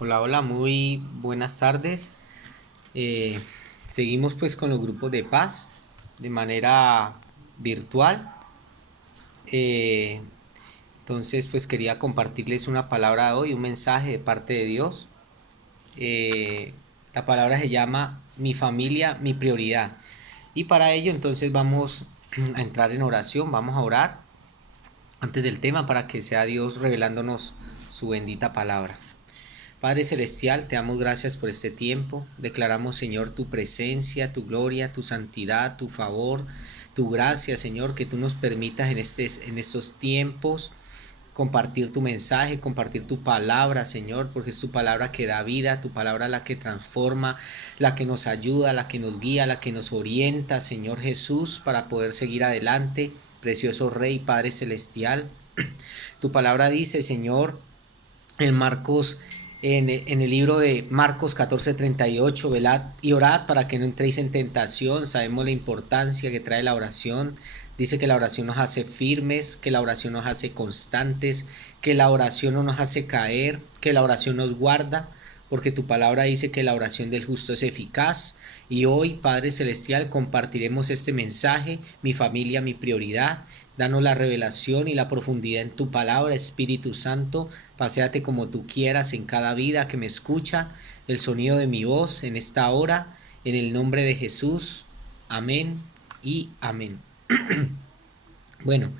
Hola, hola, muy buenas tardes. Eh, Seguimos pues con los grupos de paz de manera virtual. Eh, entonces pues quería compartirles una palabra de hoy, un mensaje de parte de Dios. La palabra se llama Mi familia, mi prioridad. Y para ello entonces vamos a entrar en oración, vamos a orar antes del tema para que sea Dios revelándonos su bendita palabra. Padre Celestial, te damos gracias por este tiempo. Declaramos, Señor, tu presencia, tu gloria, tu santidad, tu favor, tu gracia, Señor, que tú nos permitas en estos tiempos compartir tu mensaje, compartir tu palabra, Señor, porque es tu palabra que da vida, tu palabra la que transforma, la que nos ayuda, la que nos guía, la que nos orienta, Señor Jesús, para poder seguir adelante. Precioso Rey, Padre Celestial. Tu palabra dice, Señor, en Marcos, en el libro de Marcos 14:38, velad y orad para que no entréis en tentación. Sabemos la importancia que trae la oración. Dice que la oración nos hace firmes, que la oración nos hace constantes, que la oración no nos hace caer, que la oración nos guarda, porque tu palabra dice que la oración del justo es eficaz. Y hoy, Padre Celestial, compartiremos este mensaje, mi familia, mi prioridad. Danos la revelación y la profundidad en tu palabra, Espíritu Santo. Paséate como tú quieras en cada vida que me escucha, el sonido de mi voz en esta hora, en el nombre de Jesús. Amén y amén. Bueno,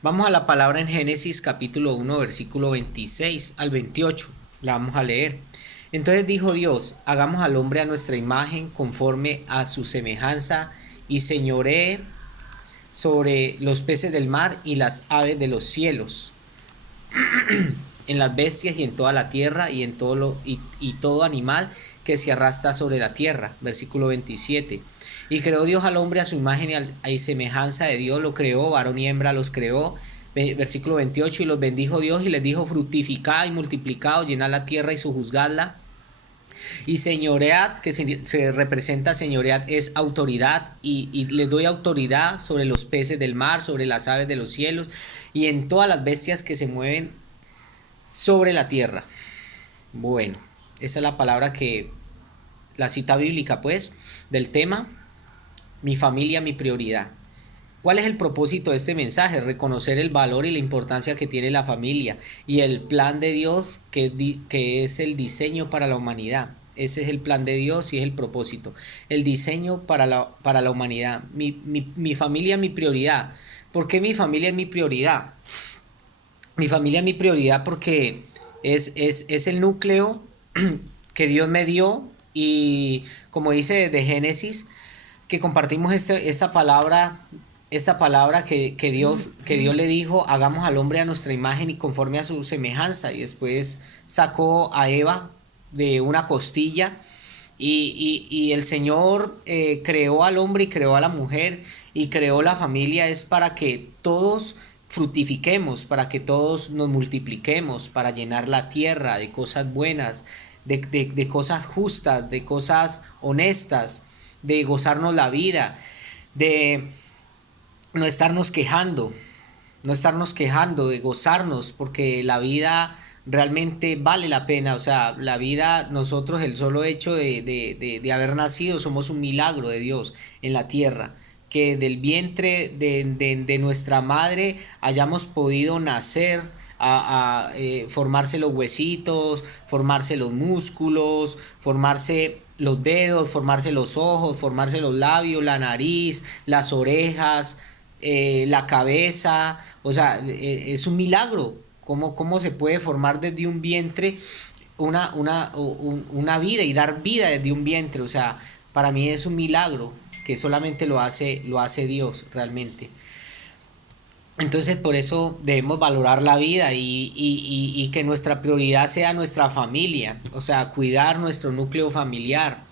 vamos a la palabra en Génesis capítulo 1, versículo 26 al 28. La vamos a leer. Entonces dijo Dios, hagamos al hombre a nuestra imagen, conforme a su semejanza, y señoree sobre los peces del mar y las aves de los cielos, en las bestias y en toda la tierra y en todo animal que se arrastra sobre la tierra. Versículo 27. Y creó Dios al hombre a su imagen y semejanza de Dios lo creó, varón y hembra los creó. Versículo 28. Y los bendijo Dios y les dijo, fructificad y multiplicad, llenad la tierra y sojuzgadla. Y señoread, que se representa, señoread es autoridad, y les doy autoridad sobre los peces del mar, sobre las aves de los cielos y en todas las bestias que se mueven sobre la tierra. Bueno, esa es la palabra la cita bíblica pues, del tema, mi familia, mi prioridad. ¿Cuál es el propósito de este mensaje? Reconocer el valor y la importancia que tiene la familia y el plan de Dios que es el diseño para la humanidad. Ese es el plan de Dios y es el propósito. El diseño para la humanidad. Mi familia es mi prioridad. ¿Por qué mi familia es mi prioridad? Mi familia es mi prioridad porque es el núcleo que Dios me dio, y como dice de Génesis, que compartimos esta palabra que Dios le dijo, hagamos al hombre a nuestra imagen y conforme a su semejanza, y después sacó a Eva de una costilla, y el Señor creó al hombre y creó a la mujer y creó la familia es para que todos fructifiquemos, para que todos nos multipliquemos, para llenar la tierra de cosas buenas, de cosas justas, de cosas honestas, de gozarnos la vida, de no estarnos quejando, no estarnos quejando, de gozarnos, porque la vida realmente vale la pena. O sea, la vida, nosotros, el solo hecho de haber nacido, somos un milagro de Dios en la tierra. Que del vientre de nuestra madre hayamos podido nacer, formarse los huesitos, formarse los músculos, formarse los dedos, formarse los ojos, formarse los labios, la nariz, las orejas, la cabeza. O sea, es un milagro. ¿Cómo se puede formar desde un vientre una vida y dar vida desde un vientre? O sea, para mí es un milagro que solamente lo hace Dios realmente. Entonces por eso debemos valorar la vida y que nuestra prioridad sea nuestra familia, o sea, cuidar nuestro núcleo familiar.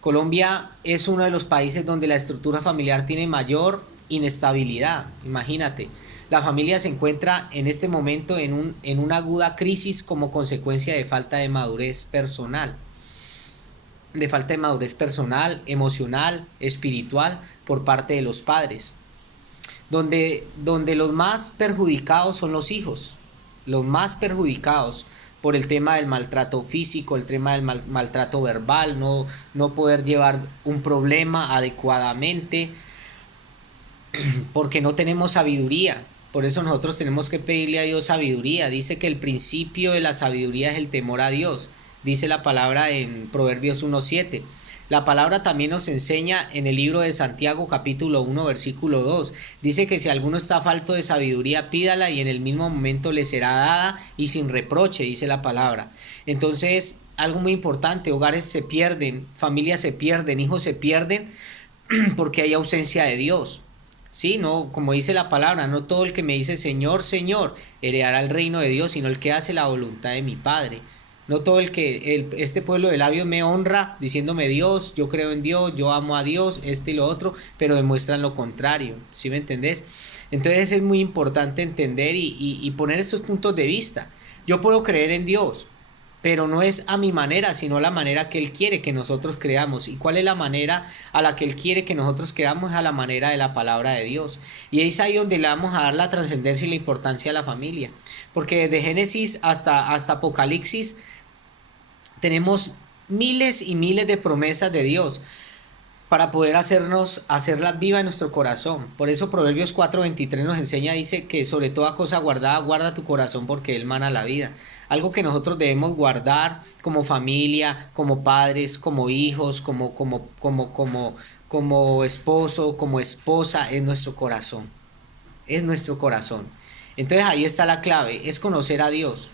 Colombia es uno de los países donde la estructura familiar tiene mayor inestabilidad. Imagínate, la familia se encuentra en este momento en una aguda crisis como consecuencia de falta de madurez personal, emocional, espiritual por parte de los padres, donde los más perjudicados son los hijos, los más perjudicados, por el tema del maltrato físico, el tema del maltrato verbal, no poder llevar un problema adecuadamente, porque no tenemos sabiduría. Por eso nosotros tenemos que pedirle a Dios sabiduría. Dice que el principio de la sabiduría es el temor a Dios. Dice la palabra en Proverbios 1:7. La palabra también nos enseña en el libro de Santiago capítulo 1 versículo 2. Dice que si alguno está falto de sabiduría, pídala y en el mismo momento le será dada y sin reproche, dice la palabra. Entonces, algo muy importante, hogares se pierden, familias se pierden, hijos se pierden porque hay ausencia de Dios. Sí, no, como dice la palabra, no todo el que me dice Señor, Señor, heredará el reino de Dios, sino el que hace la voluntad de mi Padre. No todo este pueblo de labios me honra diciéndome Dios, yo creo en Dios, yo amo a Dios, y lo otro, pero demuestran lo contrario, ¿sí me entendés? Entonces es muy importante entender y poner esos puntos de vista. Yo puedo creer en Dios, pero no es a mi manera, sino la manera que Él quiere que nosotros creamos. ¿Y cuál es la manera a la que Él quiere que nosotros creamos? A la manera de la palabra de Dios. Y es ahí donde le vamos a dar la trascendencia y la importancia a la familia. Porque desde Génesis hasta Apocalipsis tenemos miles y miles de promesas de Dios para poder hacerlas vivas en nuestro corazón. Por eso Proverbios 4:23 nos enseña, dice que sobre toda cosa guardada, guarda tu corazón porque Él mana la vida. Algo que nosotros debemos guardar como familia, como padres, como hijos, como esposo, como esposa, es nuestro corazón. Es nuestro corazón. Entonces ahí está la clave, es conocer a Dios.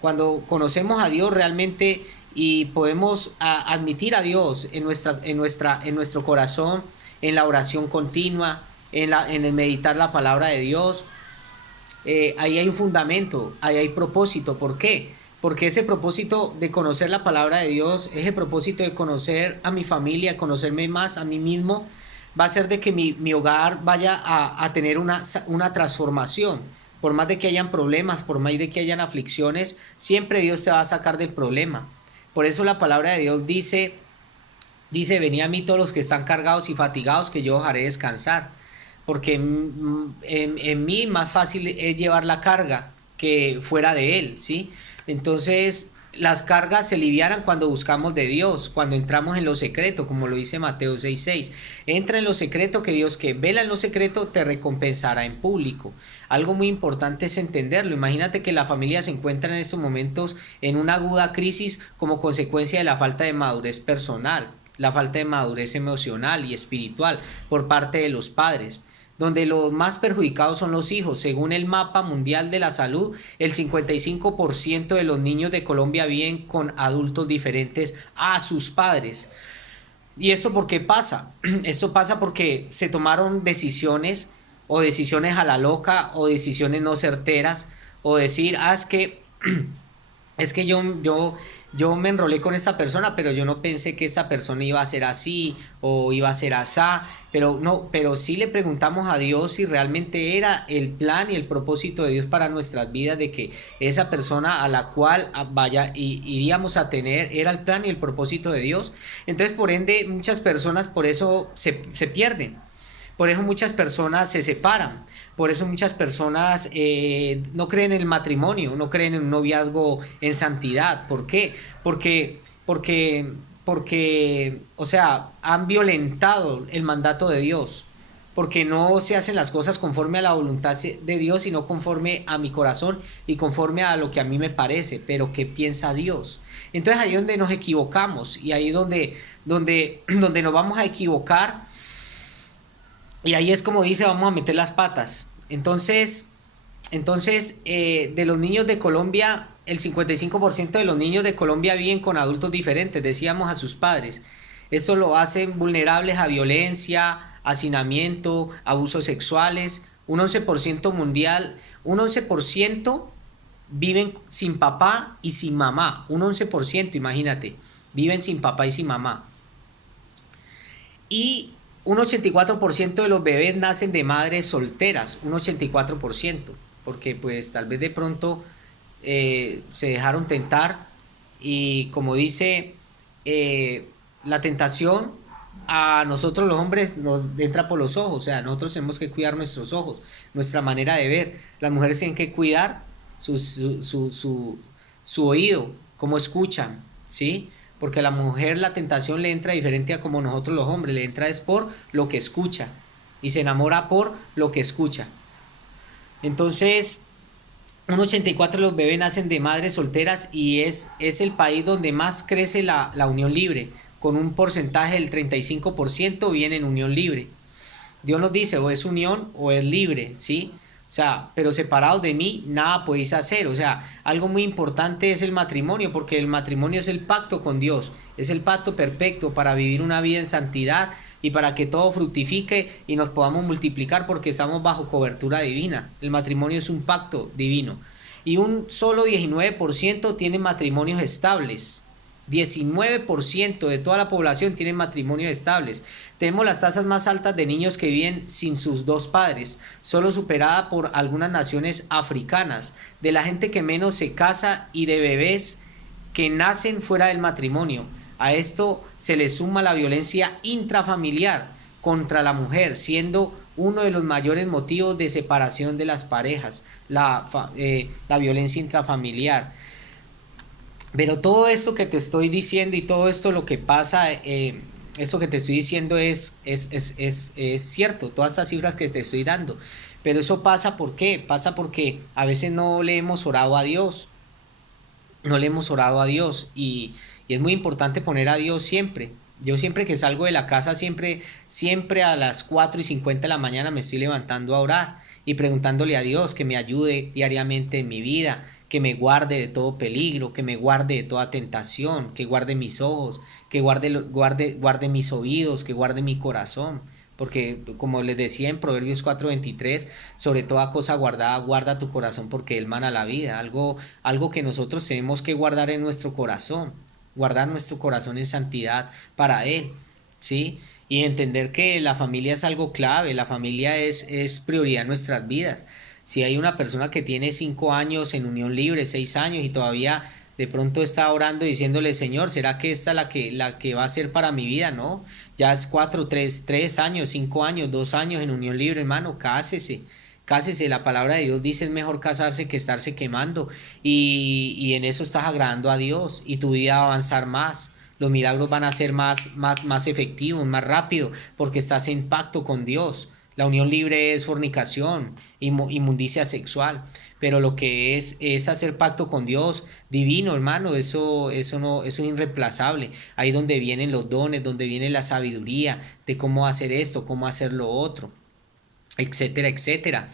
Cuando conocemos a Dios realmente y podemos admitir a Dios en nuestro corazón, en la oración continua, en el meditar la palabra de Dios, ahí hay un fundamento, ahí hay propósito. ¿Por qué? Porque ese propósito de conocer la palabra de Dios, ese propósito de conocer a mi familia, conocerme más a mí mismo, va a hacer de que mi hogar vaya a tener una transformación. Por más de que hayan problemas, por más de que hayan aflicciones, siempre Dios te va a sacar del problema. Por eso la palabra de Dios dice, venid a mí todos los que están cargados y fatigados, que yo os haré descansar. Porque en mí más fácil es llevar la carga que fuera de Él, ¿sí? Entonces las cargas se alivianan cuando buscamos de Dios, cuando entramos en lo secreto, como lo dice Mateo 6:6. Entra en lo secreto, que Dios que vela en lo secreto te recompensará en público. Algo muy importante es entenderlo. Imagínate que la familia se encuentra en estos momentos en una aguda crisis como consecuencia de la falta de madurez personal, la falta de madurez emocional y espiritual por parte de los padres, donde los más perjudicados son los hijos. Según el mapa mundial de la salud, el 55% de los niños de Colombia viven con adultos diferentes a sus padres. ¿Y esto por qué pasa? Esto pasa porque se tomaron decisiones a la loca o decisiones no certeras, o decir, es que yo me enrolé con esta persona, pero yo no pensé que esta persona iba a ser así o iba a ser asá. Pero sí le preguntamos a Dios si realmente era el plan y el propósito de Dios para nuestras vidas, de que esa persona a la cual iríamos a tener era el plan y el propósito de Dios. Entonces, por ende, muchas personas por eso se pierden. Por eso muchas personas se separan. Por eso muchas personas no creen en el matrimonio, no creen en un noviazgo en santidad. ¿Por qué? Porque, o sea, han violentado el mandato de Dios. Porque no se hacen las cosas conforme a la voluntad de Dios, sino conforme a mi corazón y conforme a lo que a mí me parece, pero ¿qué piensa Dios? Entonces ahí es donde nos equivocamos, y ahí donde nos vamos a equivocar. Y ahí es como dice, vamos a meter las patas. Entonces de los niños de Colombia, el 55% de los niños de Colombia viven con adultos diferentes, decíamos, a sus padres. Esto lo hacen vulnerables a violencia, hacinamiento, abusos sexuales. Un 11% mundial, un 11% viven sin papá y sin mamá. Un 11%, imagínate, viven sin papá y sin mamá. Y un 84% de los bebés nacen de madres solteras, un 84%, porque pues tal vez de pronto se dejaron tentar, y como dice, la tentación a nosotros los hombres nos entra por los ojos. O sea, nosotros tenemos que cuidar nuestros ojos, nuestra manera de ver. Las mujeres tienen que cuidar su oído, cómo escuchan, ¿sí? Porque a la mujer la tentación le entra diferente a como nosotros los hombres, le entra es por lo que escucha y se enamora por lo que escucha. Entonces, un 84 de los bebés nacen de madres solteras y es el país donde más crece la unión libre, con un porcentaje del 35% viene en unión libre. Dios nos dice o es unión o es libre, ¿sí? O sea, pero separados de mí nada podéis hacer. O sea, algo muy importante es el matrimonio, porque el matrimonio es el pacto con Dios, es el pacto perfecto para vivir una vida en santidad y para que todo fructifique y nos podamos multiplicar porque estamos bajo cobertura divina. El matrimonio es un pacto divino. Y un solo 19% tiene matrimonios estables. 19% de toda la población tiene matrimonios estables. Tenemos las tasas más altas de niños que viven sin sus dos padres, solo superada por algunas naciones africanas, de la gente que menos se casa y de bebés que nacen fuera del matrimonio. A esto se le suma la violencia intrafamiliar contra la mujer, siendo uno de los mayores motivos de separación de las parejas, la violencia intrafamiliar. Pero todo esto que te estoy diciendo y todo esto lo que pasa, eso que te estoy diciendo es cierto, todas estas cifras que te estoy dando. Pero eso pasa ¿por qué? Pasa porque a veces no le hemos orado a Dios, no le hemos orado a Dios y es muy importante poner a Dios siempre. Yo siempre que salgo de la casa, siempre a las 4:50 de la mañana me estoy levantando a orar y preguntándole a Dios que me ayude diariamente en mi vida, que me guarde de todo peligro, que me guarde de toda tentación, que guarde mis ojos, que guarde mis oídos, que guarde mi corazón. Porque como les decía en Proverbios 4:23, sobre toda cosa guardada, guarda tu corazón porque él mana la vida. Algo que nosotros tenemos que guardar en nuestro corazón, guardar nuestro corazón en santidad para él, ¿sí? Y entender que la familia es algo clave, la familia es prioridad en nuestras vidas. Si hay una persona que tiene 5 años en unión libre, 6 años y todavía de pronto está orando diciéndole, Señor, ¿será que esta es la que va a ser para mi vida? No, ya es 3 años, 5 años, 2 años en unión libre, hermano, cásese, la palabra de Dios dice es mejor casarse que estarse quemando y en eso estás agradando a Dios y tu vida va a avanzar más. Los milagros van a ser más efectivos, más rápido, porque estás en pacto con Dios. La unión libre es fornicación, inmundicia sexual, pero lo que es hacer pacto con Dios divino, hermano, eso no, eso es irreemplazable. Ahí donde vienen los dones, donde viene la sabiduría de cómo hacer esto, cómo hacer lo otro, etcétera, etcétera.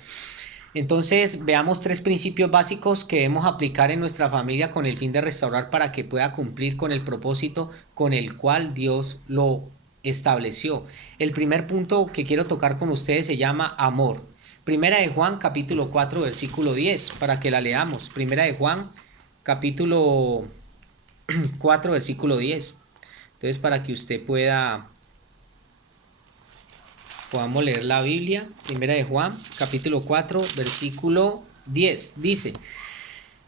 Entonces veamos 3 principios básicos que debemos aplicar en nuestra familia con el fin de restaurar para que pueda cumplir con el propósito con el cual Dios lo estableció. El primer punto que quiero tocar con ustedes se llama amor. Primera de Juan capítulo 4 versículo 10 para que la leamos. Primera de Juan capítulo 4 versículo 10. Entonces para que usted podamos leer la Biblia. Primera de Juan, capítulo 4, versículo 10. Dice,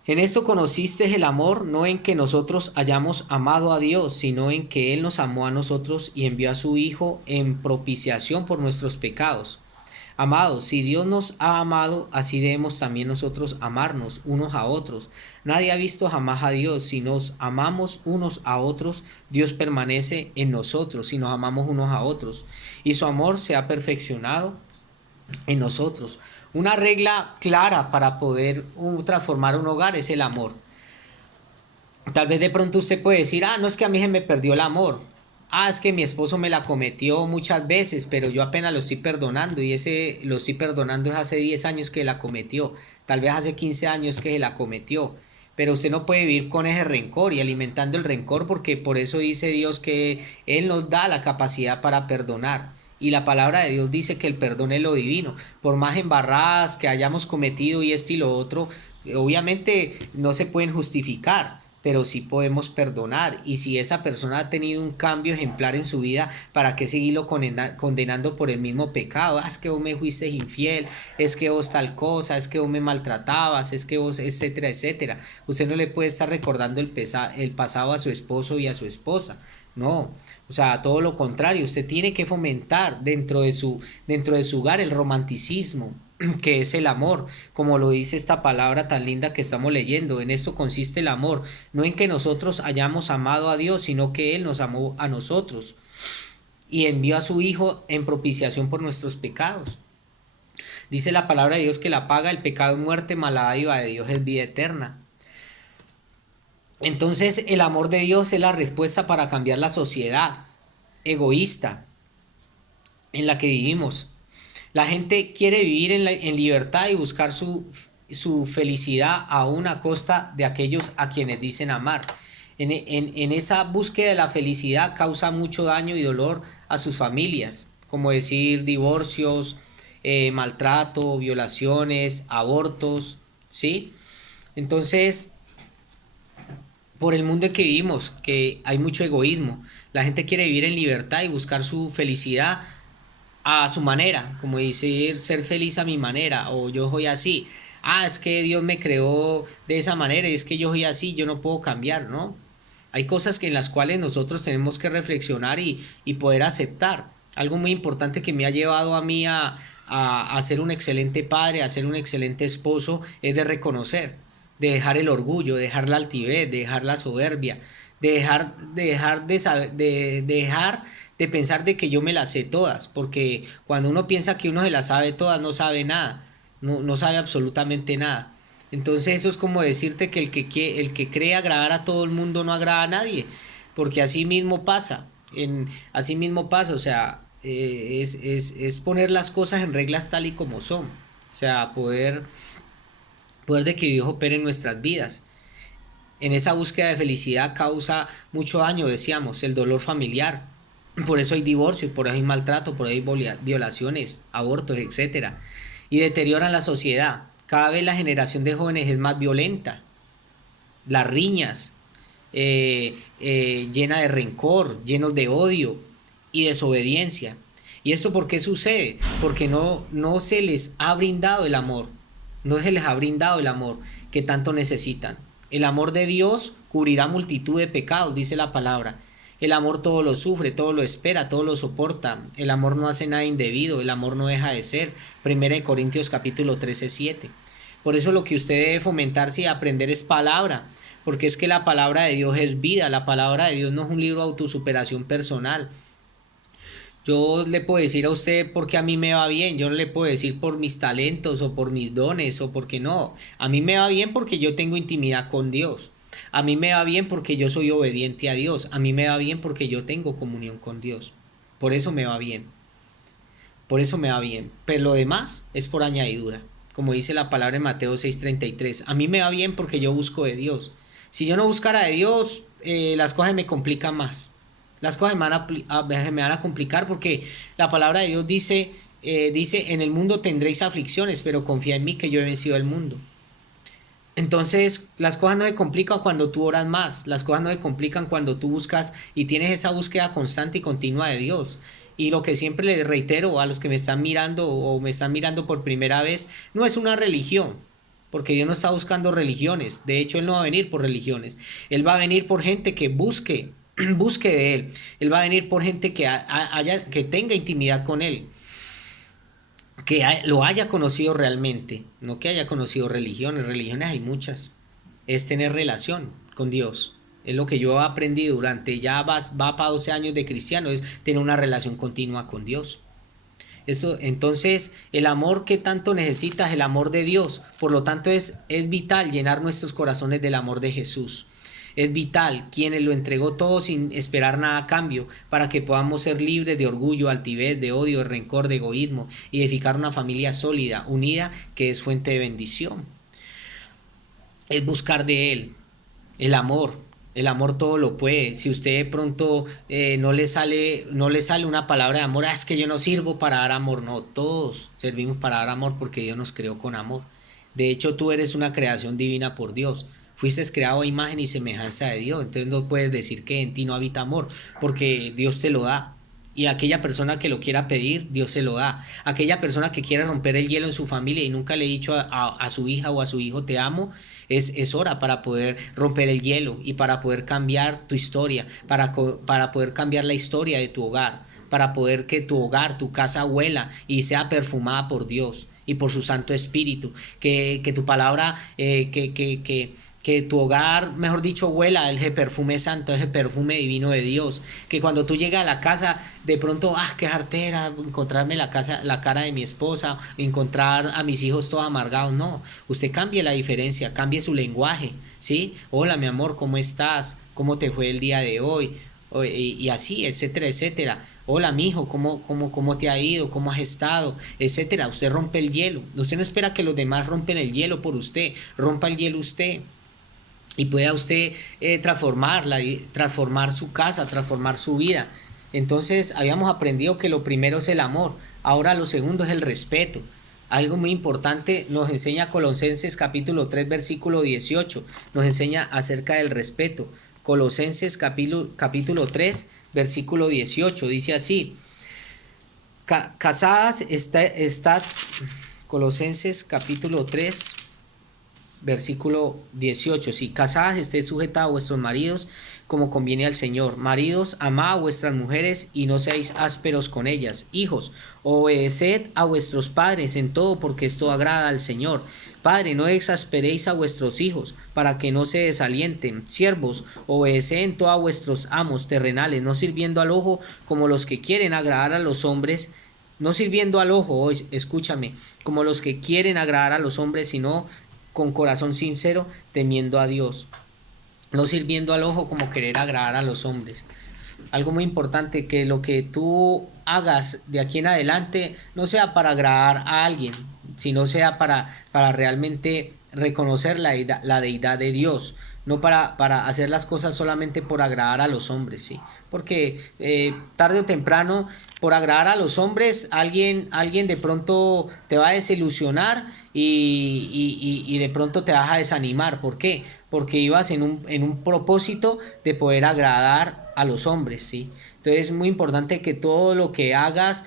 en esto conociste el amor, no en que nosotros hayamos amado a Dios, sino en que Él nos amó a nosotros y envió a su Hijo en propiciación por nuestros pecados. Amados, si Dios nos ha amado, así debemos también nosotros amarnos unos a otros. Nadie ha visto jamás a Dios. Si nos amamos unos a otros, Dios permanece en nosotros, si nos amamos unos a otros. Y su amor se ha perfeccionado en nosotros. Una regla clara para poder transformar un hogar es el amor. Tal vez de pronto usted puede decir, no es que a mí se me perdió el amor. Es que mi esposo me la cometió muchas veces, pero yo apenas lo estoy perdonando y ese lo estoy perdonando es hace 10 años que la cometió, tal vez hace 15 años que la cometió, pero usted no puede vivir con ese rencor y alimentando el rencor porque por eso dice Dios que Él nos da la capacidad para perdonar. Y la palabra de Dios dice que el perdón es lo divino. Por más embarradas que hayamos cometido y esto y lo otro, obviamente no se pueden justificar, pero sí podemos perdonar. Y si esa persona ha tenido un cambio ejemplar en su vida, ¿para qué seguirlo condenando por el mismo pecado? Es que vos me fuiste infiel, es que vos tal cosa, es que vos me maltratabas, es que vos, etcétera, etcétera. Usted no le puede estar recordando el pasado a su esposo y a su esposa. No, o sea, todo lo contrario, usted tiene que fomentar dentro de su hogar el romanticismo, que es el amor, como lo dice esta palabra tan linda que estamos leyendo. En esto consiste el amor, no en que nosotros hayamos amado a Dios, sino que Él nos amó a nosotros y envió a su Hijo en propiciación por nuestros pecados. Dice la palabra de Dios que la paga del pecado es muerte, mas la dádiva de Dios es vida eterna. Entonces el amor de Dios es la respuesta para cambiar la sociedad egoísta en la que vivimos. La gente quiere vivir en libertad y buscar su felicidad aún a costa de aquellos a quienes dicen amar. En esa búsqueda de la felicidad causa mucho daño y dolor a sus familias, como decir divorcios, maltrato, violaciones, abortos, ¿sí? Entonces, por el mundo en que vivimos, que hay mucho egoísmo, la gente quiere vivir en libertad y buscar su felicidad a su manera, como decir ser feliz a mi manera, o yo soy así. Ah, es que Dios me creó de esa manera y es que yo soy así, yo no puedo cambiar, ¿no? Hay cosas que en las cuales nosotros tenemos que reflexionar y poder aceptar. Algo muy importante que me ha llevado a mí a ser un excelente padre, a ser un excelente esposo, es de reconocer, de dejar el orgullo, de dejar la altivez, de dejar la soberbia, de dejar de pensar de que yo me las sé todas, porque cuando uno piensa que uno se las sabe todas, no sabe nada, no sabe absolutamente nada. Entonces eso es como decirte que el que cree agradar a todo el mundo no agrada a nadie, porque así mismo pasa, así mismo pasa, o sea, es poner las cosas en reglas tal y como son, o sea, poder de que Dios opere en nuestras vidas. En esa búsqueda de felicidad causa mucho daño, decíamos, el dolor familiar. Por eso hay divorcios, por eso hay maltrato, por eso hay violaciones, abortos, etcétera. Y deterioran la sociedad. Cada vez la generación de jóvenes es más violenta. Las riñas, llena de rencor, llenos de odio y desobediencia. ¿Y esto por qué sucede? Porque no se les ha brindado el amor. No se les ha brindado el amor que tanto necesitan. El amor de Dios cubrirá multitud de pecados, dice la palabra. El amor todo lo sufre, todo lo espera, todo lo soporta. El amor no hace nada indebido, el amor no deja de ser. 1 Corintios capítulo 13:7. Por eso lo que usted debe fomentarse y aprender es palabra, porque es que la palabra de Dios es vida, la palabra de Dios no es un libro de autosuperación personal. Yo le puedo decir a usted porque a mí me va bien, yo no le puedo decir por mis talentos o por mis dones o porque no. A mí me va bien porque yo tengo intimidad con Dios. A mí me va bien porque yo soy obediente a Dios. A mí me va bien porque yo tengo comunión con Dios. Por eso me va bien. Por eso me va bien. Pero lo demás es por añadidura. Como dice la palabra en Mateo 6:33. A mí me va bien porque yo busco de Dios. Si yo no buscara de Dios, las cosas me complican más. Las cosas me van a complicar porque la palabra de Dios dice, en el mundo tendréis aflicciones, pero confía en mí que yo he vencido el mundo. Entonces, las cosas no se complican cuando tú oras más, las cosas no se complican cuando tú buscas y tienes esa búsqueda constante y continua de Dios. Y lo que siempre les reitero a los que me están mirando o me están mirando por primera vez, no es una religión, porque Dios no está buscando religiones. De hecho, Él no va a venir por religiones. Él va a venir por gente que busque de Él. Él va a venir por gente que tenga intimidad con Él, que lo haya conocido realmente, no que haya conocido religiones. Religiones hay muchas. Es tener relación con Dios. Es lo que yo he aprendido durante va para 12 años de cristiano, es tener una relación continua con Dios. Entonces, el amor que tanto necesitas es el amor de Dios. Por lo tanto, es vital llenar nuestros corazones del amor de Jesús. Es vital, quien lo entregó todo sin esperar nada a cambio, para que podamos ser libres de orgullo, altivez, de odio, de rencor, de egoísmo, y edificar una familia sólida, unida, que es fuente de bendición. Es buscar de Él el amor. El amor todo lo puede. Si usted de pronto no le sale una palabra de amor, es que yo no sirvo para dar amor. No, todos servimos para dar amor porque Dios nos creó con amor. De hecho, tú eres una creación divina por Dios. Fuiste creado a imagen y semejanza de Dios. Entonces no puedes decir que en ti no habita amor, porque Dios te lo da. Y aquella persona que lo quiera pedir, Dios se lo da. Aquella persona que quiera romper el hielo en su familia y nunca le ha dicho a su hija o a su hijo te amo, es hora para poder romper el hielo y para poder cambiar tu historia, para poder cambiar la historia de tu hogar, para poder que tu hogar, tu casa huela y sea perfumada por Dios. y por su Santo Espíritu. Que tu palabra, que tu hogar, mejor dicho, huela ese perfume santo, ese perfume divino de Dios. Que cuando tú llegas a la casa, de pronto, qué jartera, encontrarme la cara de mi esposa, encontrar a mis hijos todos amargados. No, usted cambie la diferencia, cambie su lenguaje, ¿sí? Hola, mi amor, ¿cómo estás? ¿Cómo te fue el día de hoy? Y así, etcétera, etcétera. Hola, mijo, ¿cómo te ha ido? ¿Cómo has estado? Etcétera. Usted rompe el hielo. Usted no espera que los demás rompen el hielo por usted. Rompa el hielo usted. Y pueda usted transformar su casa, transformar su vida. Entonces habíamos aprendido que lo primero es el amor, ahora lo segundo es el respeto. Algo muy importante nos enseña Colosenses capítulo 3 versículo 18, nos enseña acerca del respeto. Colosenses capítulo 3 versículo 18 dice así: casadas está Colosenses capítulo 3 versículo 18, si casadas estéis sujetas a vuestros maridos como conviene al Señor. Maridos, amad a vuestras mujeres y no seáis ásperos con ellas. Hijos, obedeced a vuestros padres en todo, porque esto agrada al Señor. Padre, no exasperéis a vuestros hijos, para que no se desalienten. Siervos, obedeced en todo a vuestros amos terrenales, no sirviendo al ojo como los que quieren agradar a los hombres, no sirviendo al ojo, escúchame, como los que quieren agradar a los hombres, sino con corazón sincero, temiendo a Dios. No sirviendo al ojo como querer agradar a los hombres. Algo muy importante, que lo que tú hagas de aquí en adelante no sea para agradar a alguien, sino sea para realmente reconocer la deidad de Dios, no para hacer las cosas solamente por agradar a los hombres, ¿sí? Porque tarde o temprano, por agradar a los hombres, alguien de pronto te va a desilusionar y de pronto te vas a desanimar. ¿Por qué? Porque ibas en un propósito de poder agradar a los hombres, ¿sí? Entonces es muy importante que todo lo que hagas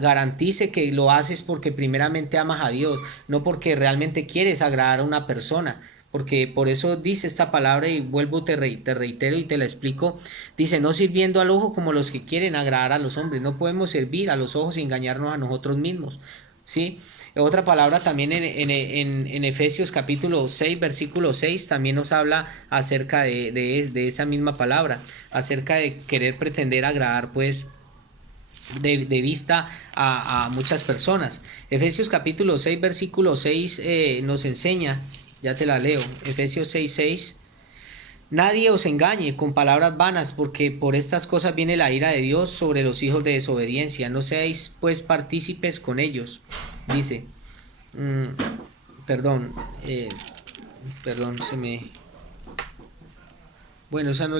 garantice que lo haces porque primeramente amas a Dios, no porque realmente quieres agradar a una persona. Porque por eso dice esta palabra, y vuelvo, te reitero y te la explico. Dice, no sirviendo al ojo como los que quieren agradar a los hombres. No podemos servir a los ojos y engañarnos a nosotros mismos, ¿sí? Otra palabra también en Efesios capítulo 6 versículo 6 también nos habla acerca de esa misma palabra, acerca de querer pretender agradar pues de vista a muchas personas. Efesios capítulo 6 versículo 6 nos enseña, ya te la leo, Efesios 6:6. Nadie os engañe con palabras vanas, porque por estas cosas viene la ira de Dios sobre los hijos de desobediencia. No seáis pues partícipes con ellos. Dice, perdón, se me... Bueno, esa no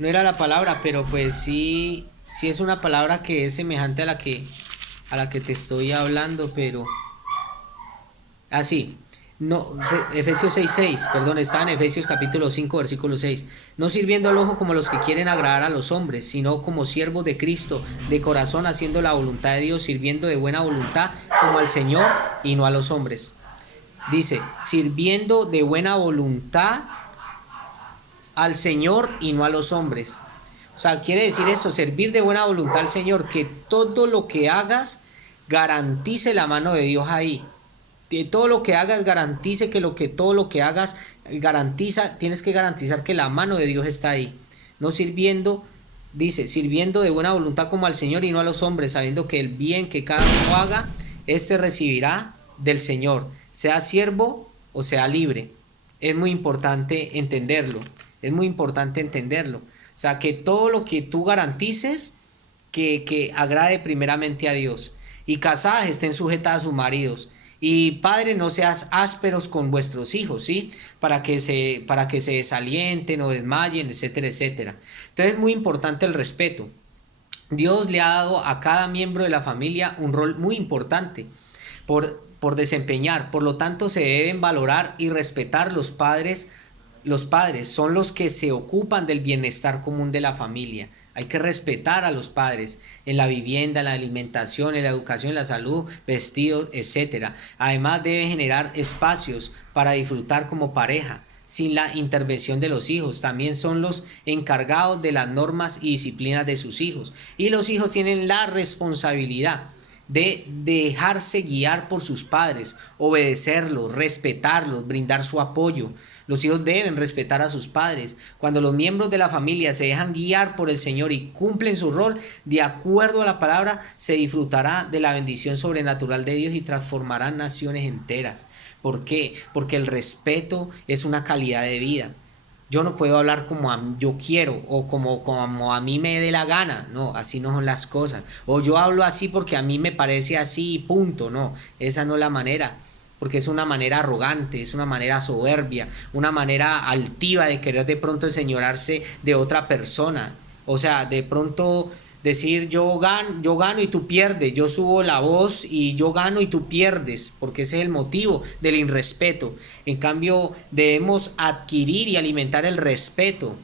era la palabra, pero pues sí es una palabra que es semejante a la que te estoy hablando, pero... Así. No, Efesios 6:6, perdón, está en Efesios capítulo 5 versículo 6. No sirviendo al ojo como los que quieren agradar a los hombres, sino como siervos de Cristo, de corazón, haciendo la voluntad de Dios, sirviendo de buena voluntad como al Señor y no a los hombres. Dice, sirviendo de buena voluntad al Señor y no a los hombres. O sea, quiere decir eso, servir de buena voluntad al Señor, que todo lo que hagas garantice la mano de Dios ahí. Que todo lo que hagas garantice todo lo que hagas tienes que garantizar que la mano de Dios está ahí. No sirviendo, dice, sirviendo de buena voluntad como al Señor y no a los hombres, sabiendo que el bien que cada uno haga, éste recibirá del Señor, sea siervo o sea libre. Es muy importante entenderlo, O sea, que todo lo que tú garantices, que agrade primeramente a Dios. Y casadas estén sujetas a sus maridos. Y padre, no seas ásperos con vuestros hijos, ¿sí? Para que se desalienten o desmayen, etcétera, etcétera. Entonces es muy importante el respeto. Dios le ha dado a cada miembro de la familia un rol muy importante por desempeñar. Por lo tanto, se deben valorar y respetar los padres. Los padres son los que se ocupan del bienestar común de la familia. Hay que respetar a los padres en la vivienda, en la alimentación, en la educación, en la salud, vestidos, etc. Además, debe generar espacios para disfrutar como pareja, sin la intervención de los hijos. También son los encargados de las normas y disciplinas de sus hijos. Y los hijos tienen la responsabilidad de dejarse guiar por sus padres, obedecerlos, respetarlos, brindar su apoyo. Los hijos deben respetar a sus padres. Cuando los miembros de la familia se dejan guiar por el Señor y cumplen su rol de acuerdo a la palabra, se disfrutará de la bendición sobrenatural de Dios y transformarán naciones enteras. ¿Por qué? Porque el respeto es una calidad de vida. Yo no puedo hablar como yo quiero o como a mí me dé la gana. No, así no son las cosas. O yo hablo así porque a mí me parece así y punto. No, esa no es la manera. Porque es una manera arrogante, es una manera soberbia, una manera altiva de querer de pronto enseñorearse de otra persona. O sea, de pronto decir yo gano y tú pierdes, yo subo la voz y yo gano y tú pierdes, porque ese es el motivo del irrespeto. En cambio, debemos adquirir y alimentar el respeto.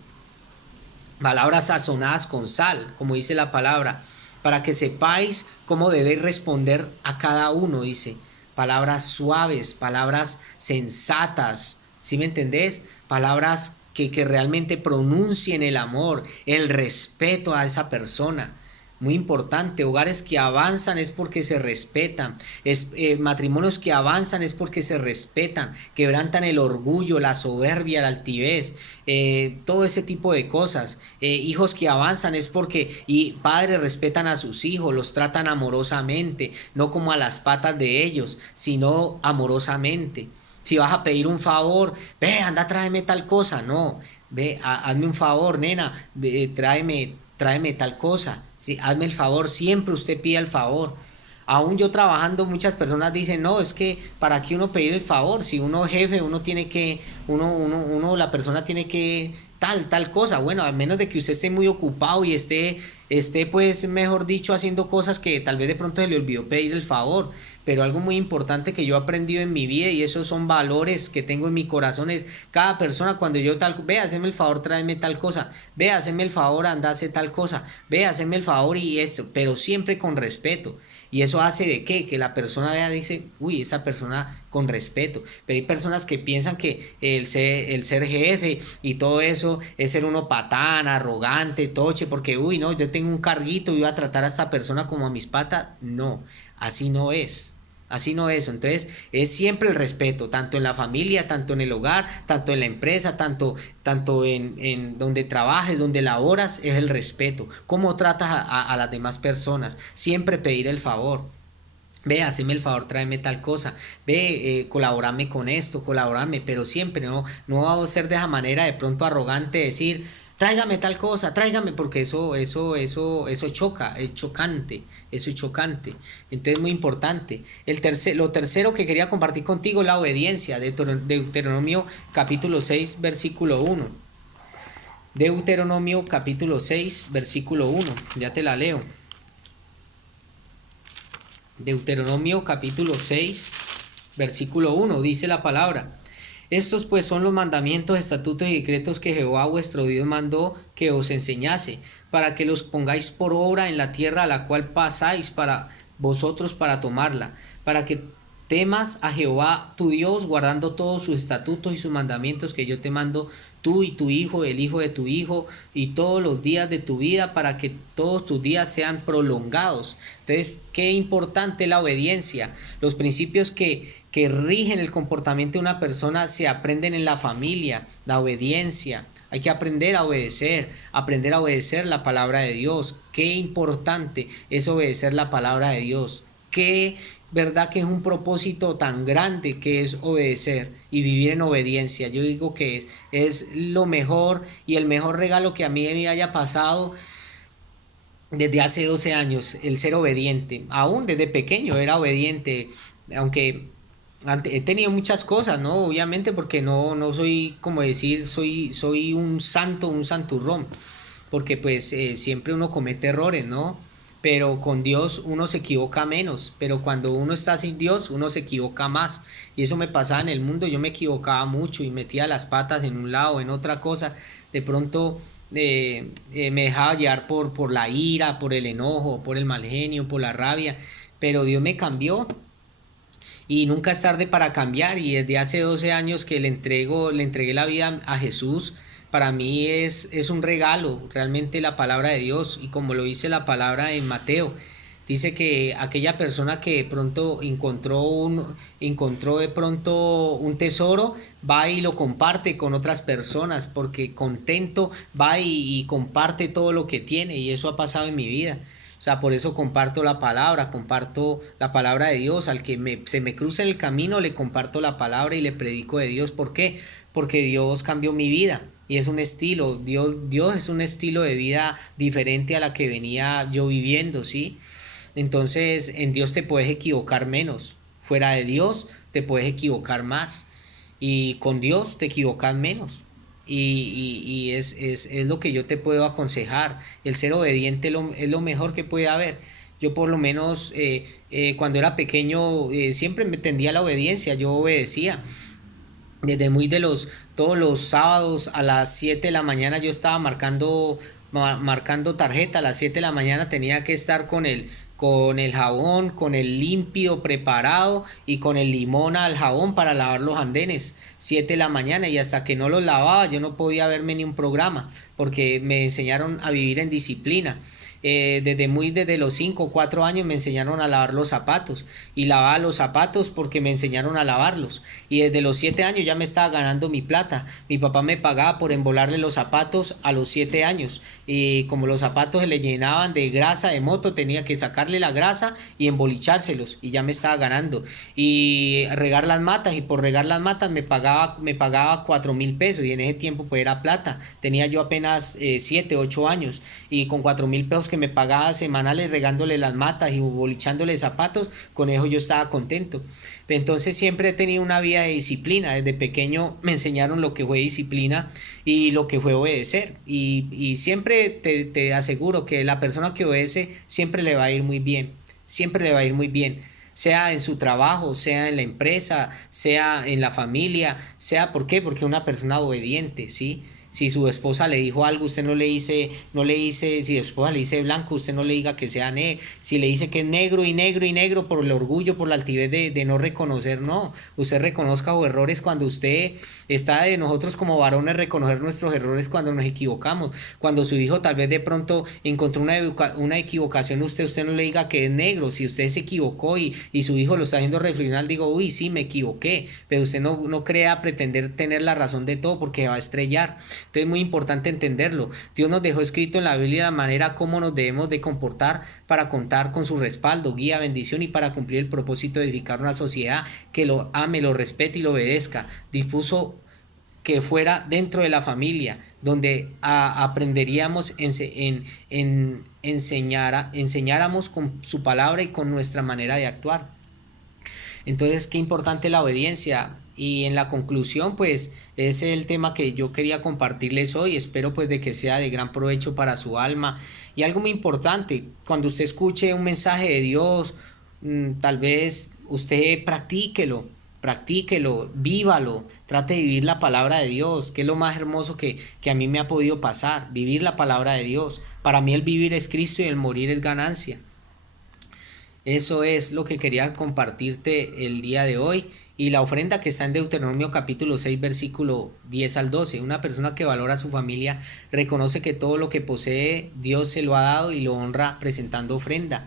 Palabras sazonadas con sal, como dice la palabra, para que sepáis cómo debéis responder a cada uno, dice. Palabras suaves, palabras sensatas, ¿sí me entendés? Palabras que realmente pronuncien el amor, el respeto a esa persona. Muy importante, hogares que avanzan es porque se respetan, matrimonios que avanzan es porque se respetan, quebrantan el orgullo, la soberbia, la altivez, todo ese tipo de cosas. Hijos que avanzan es porque padres respetan a sus hijos, los tratan amorosamente, no como a las patas de ellos, sino amorosamente. Si vas a pedir un favor, ve, anda, tráeme tal cosa, no, ve, hazme un favor, nena, tráeme tal cosa. Sí, hazme el favor, siempre usted pide el favor. Aún yo trabajando, muchas personas dicen, no, es que para qué uno pedir el favor, si uno es jefe, uno tiene que, la persona tiene que tal cosa. Bueno, a menos de que usted esté muy ocupado y esté pues, mejor dicho, haciendo cosas que tal vez de pronto se le olvidó pedir el favor. Pero algo muy importante que yo he aprendido en mi vida, y esos son valores que tengo en mi corazón, es cada persona cuando yo ve, haceme el favor, tráeme tal cosa, ve, haceme el favor, anda, hace tal cosa, ve, haceme el favor y esto, pero siempre con respeto. Y eso hace de qué, que la persona vea, dice, uy, esa persona con respeto. Pero hay personas que piensan que el ser jefe y todo eso es ser uno patán, arrogante, toche, porque, uy, no, yo tengo un carguito y voy a tratar a esta persona como a mis patas. No, así no es. Así no es. Entonces es siempre el respeto, tanto en la familia, tanto en el hogar, tanto en la empresa, tanto en donde trabajes, donde laboras, es el respeto. Cómo tratas a las demás personas, siempre pedir el favor. Ve, haceme el favor, tráeme tal cosa, ve, colaborame con esto, colaborame, pero siempre no va a ser de esa manera de pronto arrogante decir, tráigame tal cosa, tráigame, porque eso choca, es chocante, eso es chocante. Entonces, muy importante. Lo tercero que quería compartir contigo es la obediencia. Deuteronomio capítulo 6, versículo 1. Deuteronomio capítulo 6, versículo 1. Ya te la leo. Deuteronomio capítulo 6, versículo 1. Dice la palabra. Estos pues son los mandamientos, estatutos y decretos que Jehová vuestro Dios mandó que os enseñase, para que los pongáis por obra en la tierra a la cual pasáis para vosotros para tomarla, para que temas a Jehová tu Dios, guardando todos sus estatutos y sus mandamientos que yo te mando, tú y tu hijo, el hijo de tu hijo, y todos los días de tu vida, para que todos tus días sean prolongados. Entonces, qué importante la obediencia, los principios que rigen el comportamiento de una persona se aprenden en la familia, la obediencia. Hay que aprender a obedecer la palabra de Dios. Qué importante es obedecer la palabra de Dios. Qué verdad que es un propósito tan grande que es obedecer y vivir en obediencia. Yo digo que es lo mejor y el mejor regalo que a mí me haya pasado desde hace 12 años, el ser obediente. Aún desde pequeño era obediente, aunque he tenido muchas cosas, ¿no? Obviamente porque no soy, como decir, soy un santo, un santurrón, porque pues siempre uno comete errores, ¿no? Pero con Dios uno se equivoca menos, pero cuando uno está sin Dios uno se equivoca más. Y eso me pasaba en el mundo, yo me equivocaba mucho y metía las patas en un lado, en otra cosa. De pronto me dejaba llevar por la ira, por el enojo, por el mal genio, por la rabia, pero Dios me cambió. Y nunca es tarde para cambiar, y desde hace 12 años que le entregué la vida a Jesús, para mí es un regalo, realmente la palabra de Dios, y como lo dice la palabra en Mateo, Dice que aquella persona que de pronto encontró de pronto un tesoro, va y lo comparte con otras personas, porque contento va y comparte todo lo que tiene, y eso ha pasado en mi vida. O sea, por eso comparto la palabra de Dios. Al que se me cruza en el camino, le comparto la palabra y le predico de Dios. ¿Por qué? Porque Dios cambió mi vida. Y es un estilo, Dios es un estilo de vida diferente a la que venía yo viviendo, ¿sí? Entonces, en Dios te puedes equivocar menos. Fuera de Dios te puedes equivocar más. Y con Dios te equivocas menos. Y es lo que yo te puedo aconsejar. El ser obediente es lo mejor que puede haber. Yo por lo menos cuando era pequeño siempre me tendía a la obediencia, yo obedecía. Desde muy todos los sábados a las 7 de la mañana yo estaba marcando tarjeta. A las 7 de la mañana tenía que estar con el jabón, con el límpido preparado y con el limón al jabón para lavar los andenes. 7 de la mañana, y hasta que no los lavaba yo no podía verme ni un programa, porque me enseñaron a vivir en disciplina. Desde los 5 o 4 años me enseñaron a lavar los zapatos, y lavaba los zapatos porque me enseñaron a lavarlos, y desde los 7 años ya me estaba ganando mi plata. Mi papá me pagaba por embolarle los zapatos a los 7 años, y como los zapatos se le llenaban de grasa de moto, tenía que sacarle la grasa y embolichárselos, y ya me estaba ganando. Y regar las matas, y por regar las matas me pagaba 4.000 pesos, y en ese tiempo pues era plata. Tenía yo apenas 7, 8 años, y con 4.000 pesos que me pagaba semanales regándole las matas y bolichándole zapatos, con eso yo estaba contento. Entonces siempre he tenido una vida de disciplina. Desde pequeño me enseñaron lo que fue disciplina y lo que fue obedecer. Y siempre te aseguro que la persona que obedece siempre le va a ir muy bien. Siempre le va a ir muy bien. Sea en su trabajo, sea en la empresa, sea en la familia, sea, ¿por qué? Porque es una persona obediente, ¿sí? Si su esposa le dijo algo, usted no le dice, si su esposa le dice blanco, usted no le diga que sea negro. Si le dice que es negro y negro y negro, por el orgullo, por la altivez de no reconocer, no. Usted reconozca sus errores cuando usted está, de nosotros como varones reconocer nuestros errores cuando nos equivocamos. Cuando su hijo tal vez de pronto encontró una equivocación, usted no le diga que es negro. Si usted se equivocó y su hijo lo está haciendo reflexionar, digo, uy, sí, me equivoqué. Pero usted no crea pretender tener la razón de todo, porque va a estrellar. Entonces es muy importante entenderlo. Dios nos dejó escrito en la Biblia la manera como nos debemos de comportar para contar con su respaldo, guía, bendición, y para cumplir el propósito de edificar una sociedad que lo ame, lo respete y lo obedezca. Dispuso que fuera dentro de la familia, donde aprenderíamos enseñáramos con su palabra y con nuestra manera de actuar. Entonces, qué importante la obediencia. Y en la conclusión, pues, ese es el tema que yo quería compartirles hoy. Espero pues de que sea de gran provecho para su alma. Y algo muy importante, cuando usted escuche un mensaje de Dios, tal vez usted practíquelo, vívalo, trate de vivir la palabra de Dios, que es lo más hermoso que a mí me ha podido pasar, vivir la palabra de Dios. Para mí el vivir es Cristo y el morir es ganancia. Eso es lo que quería compartirte el día de hoy. Y la ofrenda que está en Deuteronomio capítulo 6 versículo 10 al 12. Una persona que valora a su familia reconoce que todo lo que posee Dios se lo ha dado y lo honra presentando ofrenda.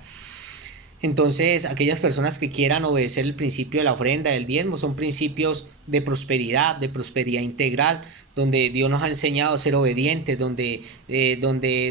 Entonces, aquellas personas que quieran obedecer el principio de la ofrenda, del diezmo, son principios de prosperidad integral, donde Dios nos ha enseñado a ser obedientes, donde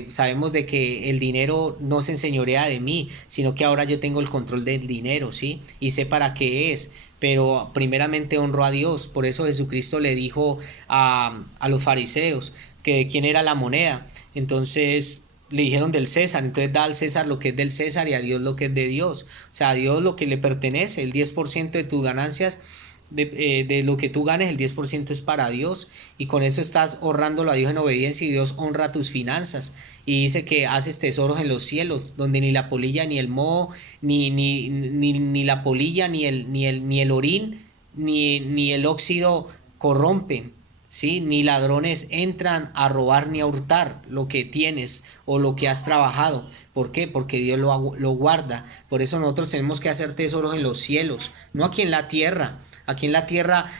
sabemos de que el dinero no se enseñorea de mí, sino que ahora yo tengo el control del dinero, ¿sí? Y sé para qué es. Pero primeramente honro a Dios. Por eso Jesucristo le dijo a los fariseos que de quién era la moneda. Entonces le dijeron del César. Entonces da al César lo que es del César y a Dios lo que es de Dios. O sea, a Dios lo que le pertenece. El 10% de tus ganancias, de lo que tú ganes, el 10% es para Dios, y con eso estás honrándolo a Dios en obediencia, y Dios honra tus finanzas. Y dice que haces tesoros en los cielos, donde ni la polilla ni el moho, ni la polilla ni el orín ni el óxido corrompen, ¿sí? Ni ladrones entran a robar ni a hurtar lo que tienes o lo que has trabajado. ¿Por qué? Porque Dios lo guarda. Por eso nosotros tenemos que hacer tesoros en los cielos, no aquí en la tierra. Aquí en la tierra,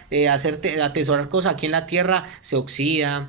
atesorar cosas, aquí en la tierra se oxida,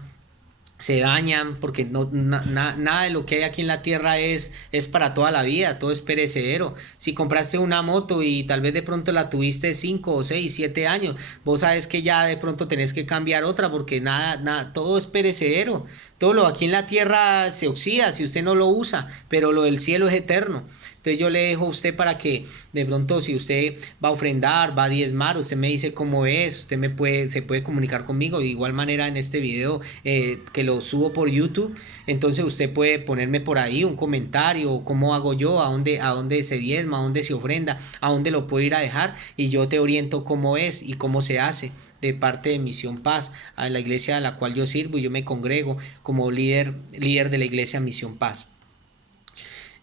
se dañan, porque nada de lo que hay aquí en la tierra es para toda la vida, todo es perecedero. Si compraste una moto y tal vez de pronto la tuviste 5 o 6 7 años, vos sabes que ya de pronto tenés que cambiar otra porque nada, todo es perecedero. Todo lo aquí en la tierra se oxida si usted no lo usa, pero lo del cielo es eterno. Entonces yo le dejo a usted para que de pronto si usted va a ofrendar, va a diezmar, usted me dice cómo es, se puede comunicar conmigo. De igual manera en este video que lo subo por YouTube, entonces usted puede ponerme por ahí un comentario, cómo hago yo, a dónde se diezma, a dónde se ofrenda, a dónde lo puedo ir a dejar y yo te oriento cómo es y cómo se hace de parte de Misión Paz, a la iglesia a la cual yo sirvo y yo me congrego como líder de la iglesia Misión Paz.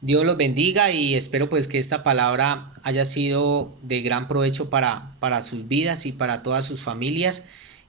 Dios los bendiga y espero pues que esta palabra haya sido de gran provecho para sus vidas y para todas sus familias.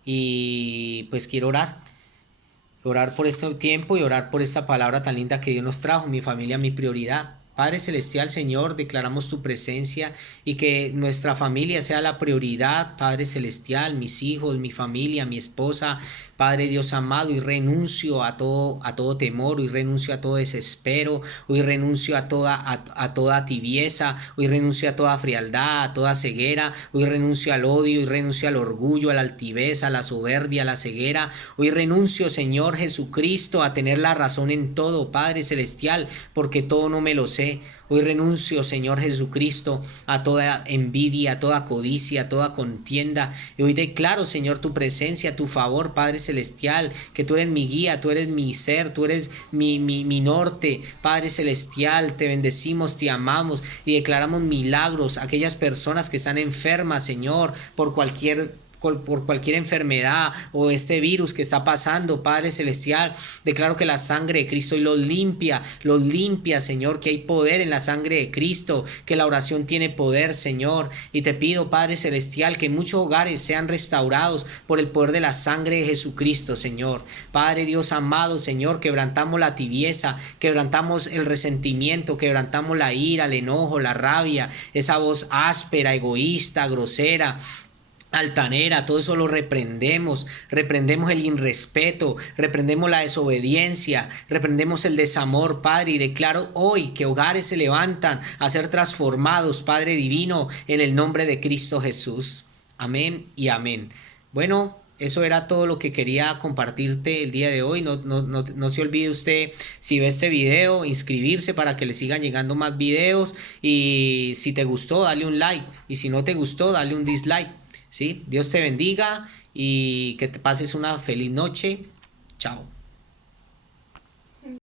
Y pues quiero orar por este tiempo y orar por esta palabra tan linda que Dios nos trajo. Mi familia, mi prioridad. Padre Celestial, Señor, declaramos tu presencia y que nuestra familia sea la prioridad. Padre Celestial, mis hijos, mi familia, mi esposa, Padre Dios amado, y renuncio a todo temor, hoy renuncio a todo desespero, hoy renuncio a toda tibieza, hoy renuncio a toda frialdad, a toda ceguera, hoy renuncio al odio, hoy renuncio al orgullo, a la altivez, a la soberbia, a la ceguera, hoy renuncio, Señor Jesucristo, a tener la razón en todo, Padre Celestial, porque todo no me lo sé. Hoy renuncio, Señor Jesucristo, a toda envidia, a toda codicia, a toda contienda. Y hoy declaro, Señor, tu presencia, tu favor, Padre Celestial, que tú eres mi guía, tú eres mi ser, tú eres mi norte. Padre Celestial, te bendecimos, te amamos y declaramos milagros a aquellas personas que están enfermas, Señor, por cualquier enfermedad o este virus que está pasando, Padre Celestial, declaro que la sangre de Cristo y los limpia, Señor, que hay poder en la sangre de Cristo, que la oración tiene poder, Señor, y te pido, Padre Celestial, que muchos hogares sean restaurados por el poder de la sangre de Jesucristo, Señor. Padre Dios amado, Señor, quebrantamos la tibieza, quebrantamos el resentimiento, quebrantamos la ira, el enojo, la rabia, esa voz áspera, egoísta, grosera, altanera, todo eso lo reprendemos el irrespeto, reprendemos la desobediencia, reprendemos el desamor, Padre, y declaro hoy que hogares se levantan a ser transformados, Padre divino, en el nombre de Cristo Jesús. Amén y amén. Bueno, eso era todo lo que quería compartirte el día de hoy. No se olvide usted, si ve este video, inscribirse para que le sigan llegando más videos, y si te gustó, dale un like, y si no te gustó, dale un dislike. ¿Sí? Dios te bendiga y que te pases una feliz noche. Chao.